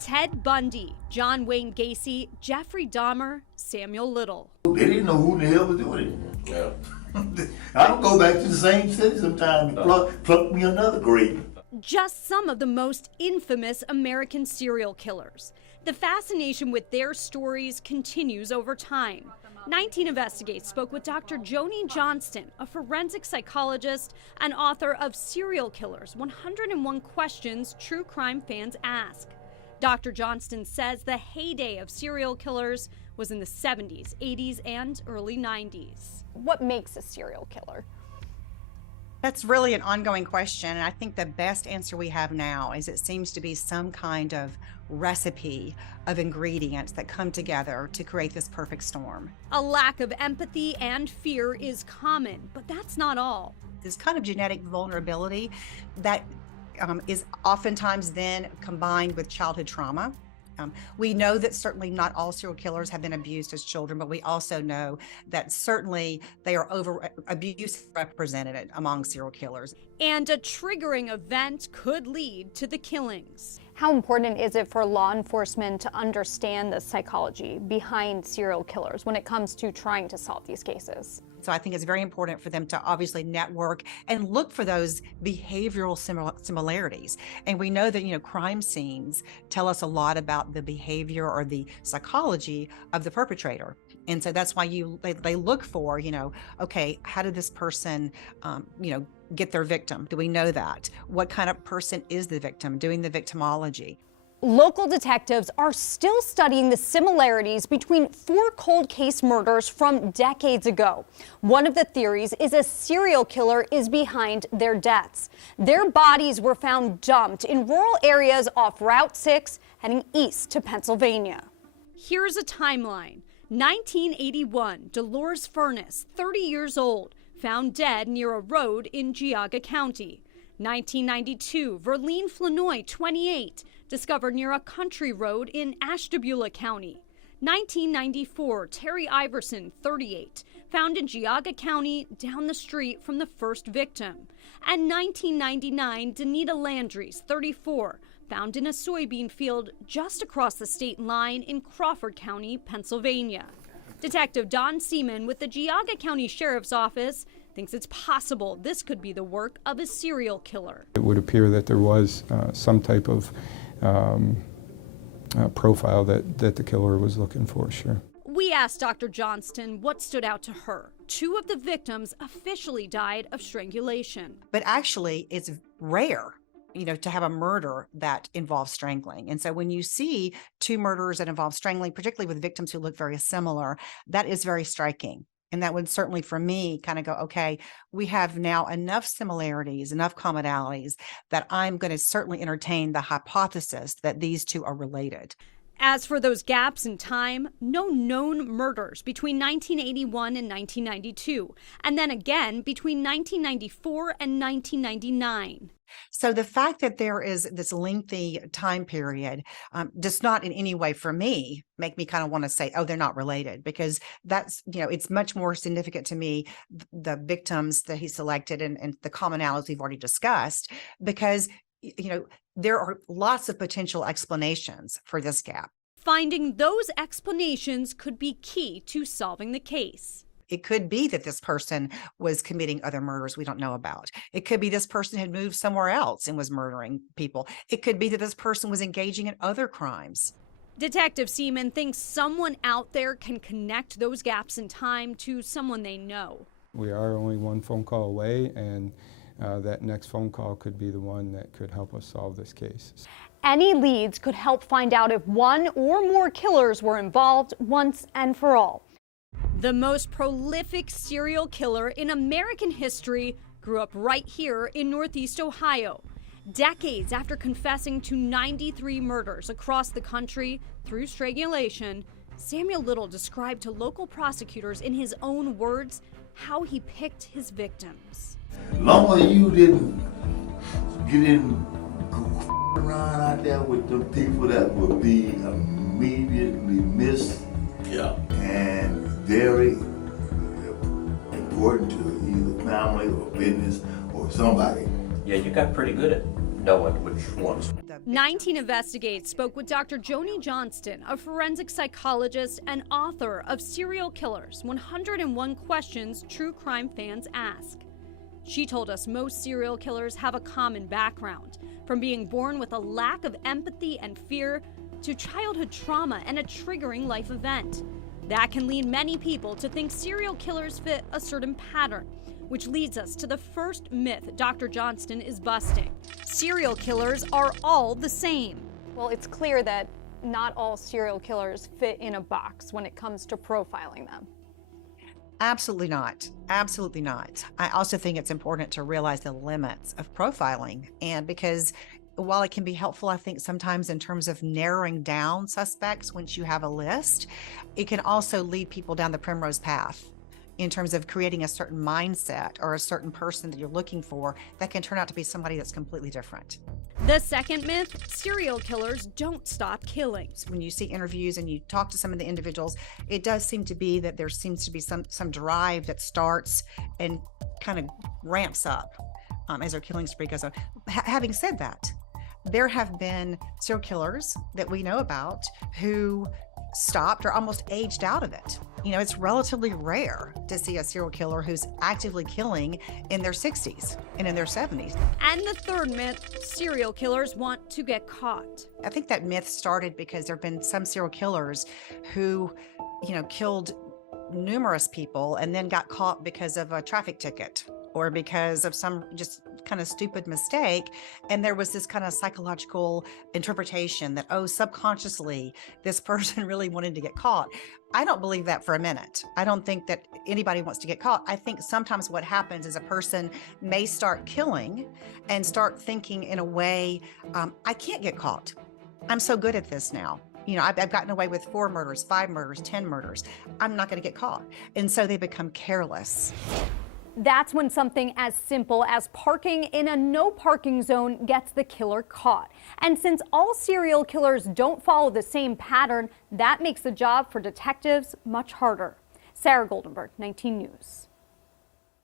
Ted Bundy, John Wayne Gacy, Jeffrey Dahmer, Samuel Little. They didn't know who the hell was doing it. Yeah. I don't go back to the same city sometimes and pluck me another grave. Just some of the most infamous American serial killers. The fascination with their stories continues over time. 19 Investigates spoke with Dr. Joni Johnston, a forensic psychologist and author of Serial Killers, 101 Questions True Crime Fans Ask. Dr. Johnston says the heyday of serial killers was in the 70s, 80s, and early 90s. What makes a serial killer? That's really an ongoing question, and I think the best answer we have now is it seems to be some kind of recipe of ingredients that come together to create this perfect storm. A lack of empathy and fear is common, but that's not all. This kind of genetic vulnerability that is oftentimes then combined with childhood trauma. We know that certainly not all serial killers have been abused as children, but we also know that certainly they are abuse represented among serial killers. And a triggering event could lead to the killings. How important is it for law enforcement to understand the psychology behind serial killers when it comes to trying to solve these cases? So I think it's very important for them to obviously network and look for those behavioral similarities. And we know that, crime scenes tell us a lot about the behavior or the psychology of the perpetrator. And so that's why they look for, okay, how did this person, get their victim? Do we know that? What kind of person is the victim? Doing the victimology. Local detectives are still studying the similarities between 4 cold case murders from decades ago. One of the theories is a serial killer is behind their deaths. Their bodies were found dumped in rural areas off Route 6 heading east to Pennsylvania. Here's a timeline. 1981, Dolores Furness, 30 years old, found dead near a road in Geauga County. 1992, Verlene Flanoy, 28, discovered near a country road in Ashtabula County. 1994, Terry Iverson, 38, found in Geauga County down the street from the first victim. And 1999, Danita Landries, 34, found in a soybean field just across the state line in Crawford County, Pennsylvania. Detective Don Seaman with the Geauga County Sheriff's Office thinks it's possible this could be the work of a serial killer. It would appear that there was some type of profile that the killer was looking for, sure. We asked Dr. Johnston what stood out to her. 2 of the victims officially died of strangulation. But actually, it's rare, to have a murder that involves strangling. And so when you see 2 murders that involve strangling, particularly with victims who look very similar, that is very striking. And that would certainly, for me, kind of go, okay, we have now enough similarities, enough commonalities that I'm going to certainly entertain the hypothesis that these 2 are related. As for those gaps in time, no known murders between 1981 and 1992, and then again between 1994 and 1999. So the fact that there is this lengthy time period does not in any way, for me, make me kind of want to say, oh, they're not related, because that's, it's much more significant to me, the victims that he selected and the commonalities we've already discussed, because, there are lots of potential explanations for this gap. Finding those explanations could be key to solving the case. It could be that this person was committing other murders we don't know about. It could be this person had moved somewhere else and was murdering people. It could be that this person was engaging in other crimes. Detective Seaman thinks someone out there can connect those gaps in time to someone they know. We are only 1 phone call away, and that next phone call could be the one that could help us solve this case. Any leads could help find out if 1 or more killers were involved once and for all. The most prolific serial killer in American history grew up right here in Northeast Ohio. Decades after confessing to 93 murders across the country through strangulation, Samuel Little described to local prosecutors in his own words how he picked his victims. Long as you didn't get in around out there with the people that would be immediately missed. Yeah. And very important to either family or business or somebody. Yeah, you got pretty good at knowing which ones. the 19 Investigate spoke with Dr. Joni Johnston, a forensic psychologist and author of Serial Killers, 101 Questions True Crime Fans Ask. She told us most serial killers have a common background, from being born with a lack of empathy and fear to childhood trauma and a triggering life event. That can lead many people to think serial killers fit a certain pattern, which leads us to the first myth Dr. Johnston is busting. Serial killers are all the same. Well, it's clear that not all serial killers fit in a box when it comes to profiling them. Absolutely not. Absolutely not. I also think it's important to realize the limits of profiling. And because while it can be helpful, I think sometimes in terms of narrowing down suspects once you have a list, it can also lead people down the primrose path in terms of creating a certain mindset or a certain person that you're looking for that can turn out to be somebody that's completely different. The second myth, serial killers don't stop killing. When you see interviews and you talk to some of the individuals, it does seem to be that there seems to be some drive that starts and kind of ramps up as their killing spree goes on. Having said that, there have been serial killers that we know about who stopped or almost aged out of it. You know, it's relatively rare to see a serial killer who's actively killing in their 60s and in their 70s. And the third myth, serial killers want to get caught. I think that myth started because there have been some serial killers who, killed numerous people and then got caught because of a traffic ticket or because of some just kind of stupid mistake. And there was this kind of psychological interpretation that, subconsciously, this person really wanted to get caught. I don't believe that for a minute. I don't think that anybody wants to get caught. I think sometimes what happens is a person may start killing and start thinking in a way, I can't get caught. I'm so good at this now. I've gotten away with 4 murders, 5 murders, 10 murders. I'm not going to get caught. And so they become careless. That's when something as simple as parking in a no parking zone gets the killer caught. And since all serial killers don't follow the same pattern, that makes the job for detectives much harder. Sarah Goldenberg, 19 News.